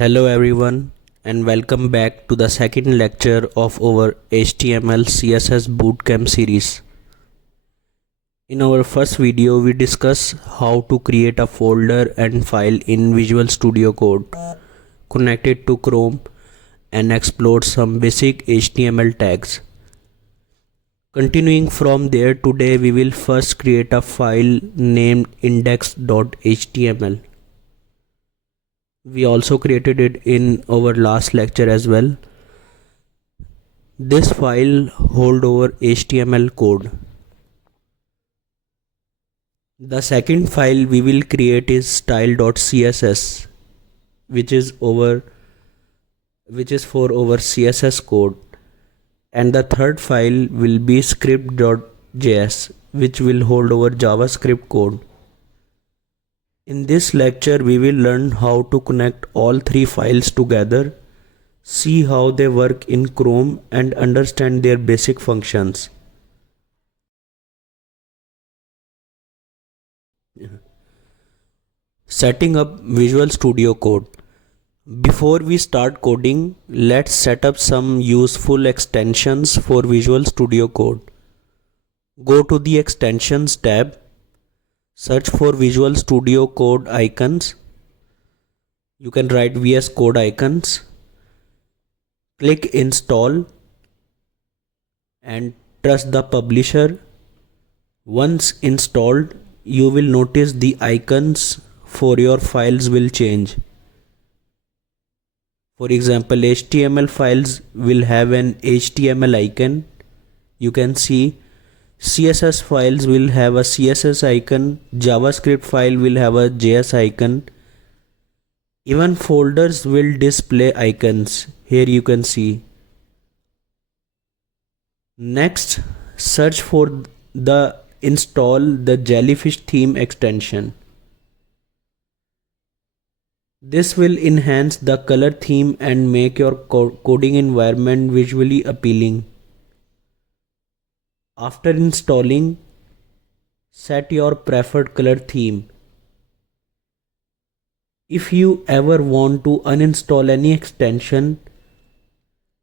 Hello everyone and welcome back to the second lecture of our HTML CSS Bootcamp series. In our first video we discuss how to create a folder and file in Visual Studio Code, connect it to Chrome and explore some basic HTML tags. Continuing from there, today we will first create a file named index.html. We also created it in our last lecture as well. This file hold our HTML code. The second file we will create is style.css, which is for our CSS code, and the third file will be script.js, which will hold our JavaScript code. In this lecture, we will learn how to connect all three files together, see how they work in Chrome, and understand their basic functions. Setting up Visual Studio Code. Before we start coding, let's set up some useful extensions for Visual Studio Code. Go to the Extensions tab. Search for Visual Studio Code icons. You can write VS Code icons. Click install and trust the publisher. Once installed, you will notice the icons for your files will change. For example, HTML files will have an HTML icon. You can see CSS files will have a CSS icon, JavaScript file will have a JS icon. Even folders will display icons. Here you can see. Next, search for install the Jellyfish theme extension. This will enhance the color theme and make your coding environment visually appealing. After installing, set your preferred color theme. If you ever want to uninstall any extension,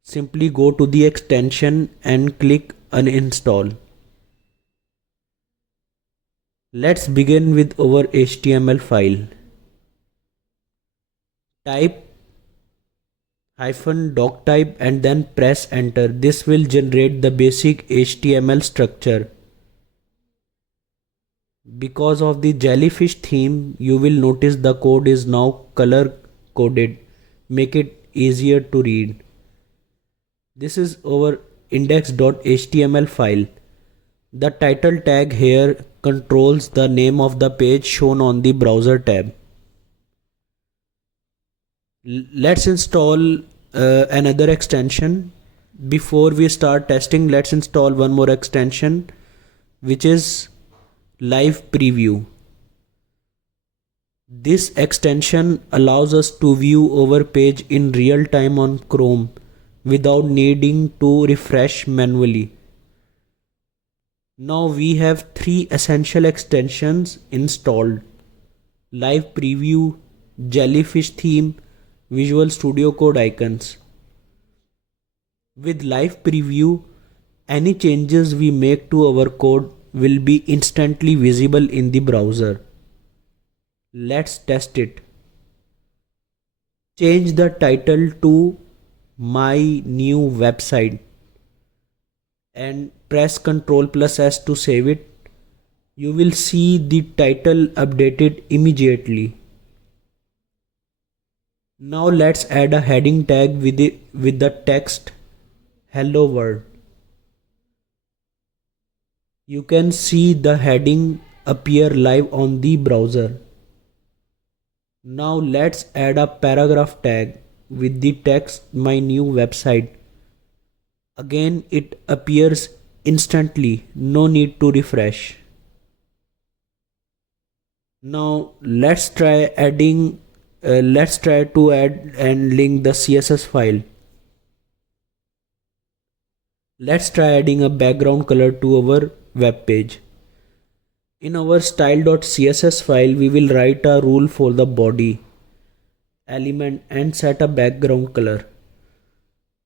simply go to the extension and click uninstall. Let's begin with our HTML file. Type -doctype and then press enter. This will generate the basic HTML structure. Because of the Jellyfish theme, you will notice the code is now color coded. Make it easier to read. This is our index.html file. The title tag here controls the name of the page shown on the browser tab. Let's install another extension. Before we start testing, let's install one more extension, which is live preview. This extension allows us to view our page in real time on Chrome without needing to refresh manually. Now we have three essential extensions installed: live preview, Jellyfish theme, Visual Studio Code icons. With live preview, any changes we make to our code will be instantly visible in the browser. Let's test it. Change the title to My New Website and press Ctrl+S to save it. You will see the title updated immediately. Now let's add a heading tag with the text Hello World. You can see the heading appear live on the browser. Now let's add a paragraph tag with the text My New Website. Again, it appears instantly, no need to refresh. Now let's try to add and link the CSS file. Let's try adding a background color to our web page. In our style.css file, we will write a rule for the body element and set a background color.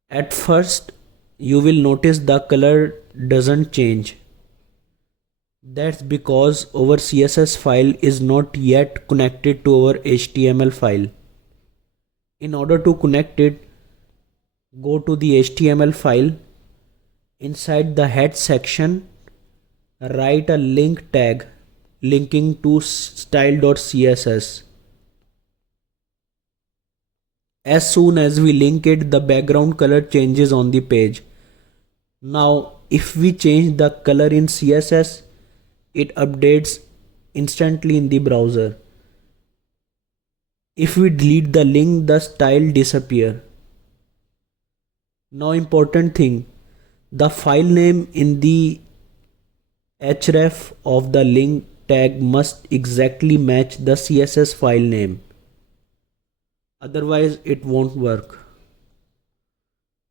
At first, you will notice the color doesn't change. That's because our CSS file is not yet connected to our HTML file. In order to connect it, go to the HTML file. Inside the head section, write a link tag linking to style.css. As soon as we link it, the background color changes on the page. Now, if we change the color in CSS, it updates instantly in the browser. If we delete the link, the style disappears. Now, important thing, the file name in the href of the link tag must exactly match the CSS file name. Otherwise, it won't work.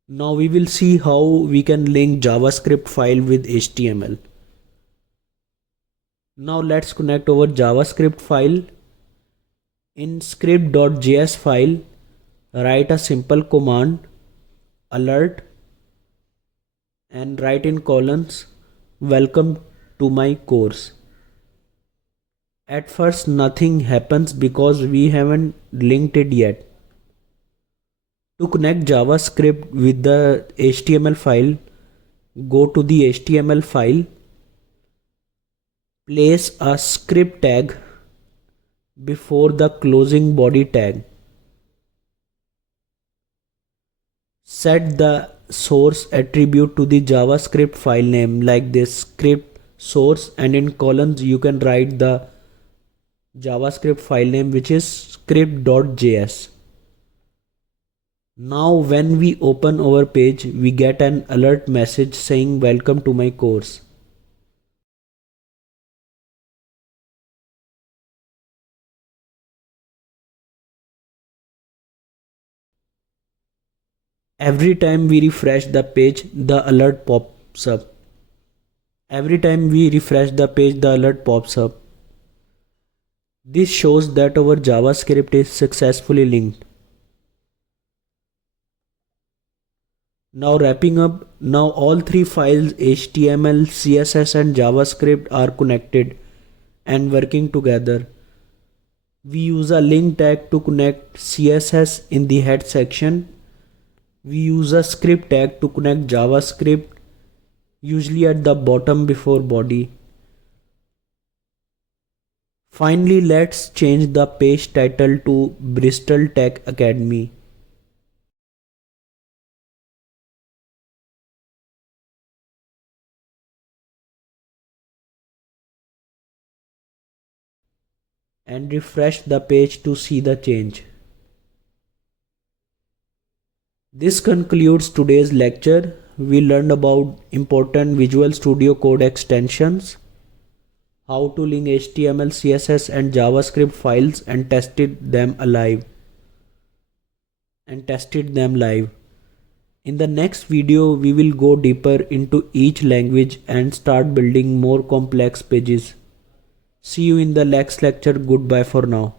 Now we will see how we can link JavaScript file with HTML. Now let's connect our JavaScript file. In script.js file, write a simple command alert and write in colons welcome to my course. At first nothing happens because we haven't linked it yet. To connect JavaScript with the HTML file, go to the HTML file, place a script tag before the closing body tag. Set the source attribute to the JavaScript file name like this script source, and in colons you can write the JavaScript file name, which is script.js. Now when we open our page, we get an alert message saying welcome to my course. Every time we refresh the page, the alert pops up. Every time we refresh the page, the alert pops up. This shows that our JavaScript is successfully linked. Now wrapping up, now all three files HTML, CSS and JavaScript are connected and working together. We use a link tag to connect CSS in the head section. We use a script tag to connect JavaScript, usually at the bottom before body. Finally, let's change the page title to Bristol Tech Academy. And refresh the page to see the change. This concludes today's lecture. We learned about important Visual Studio Code extensions, how to link HTML, CSS and JavaScript files and tested them live. In the next video, we will go deeper into each language and start building more complex pages. See you in the next lecture. Goodbye for now.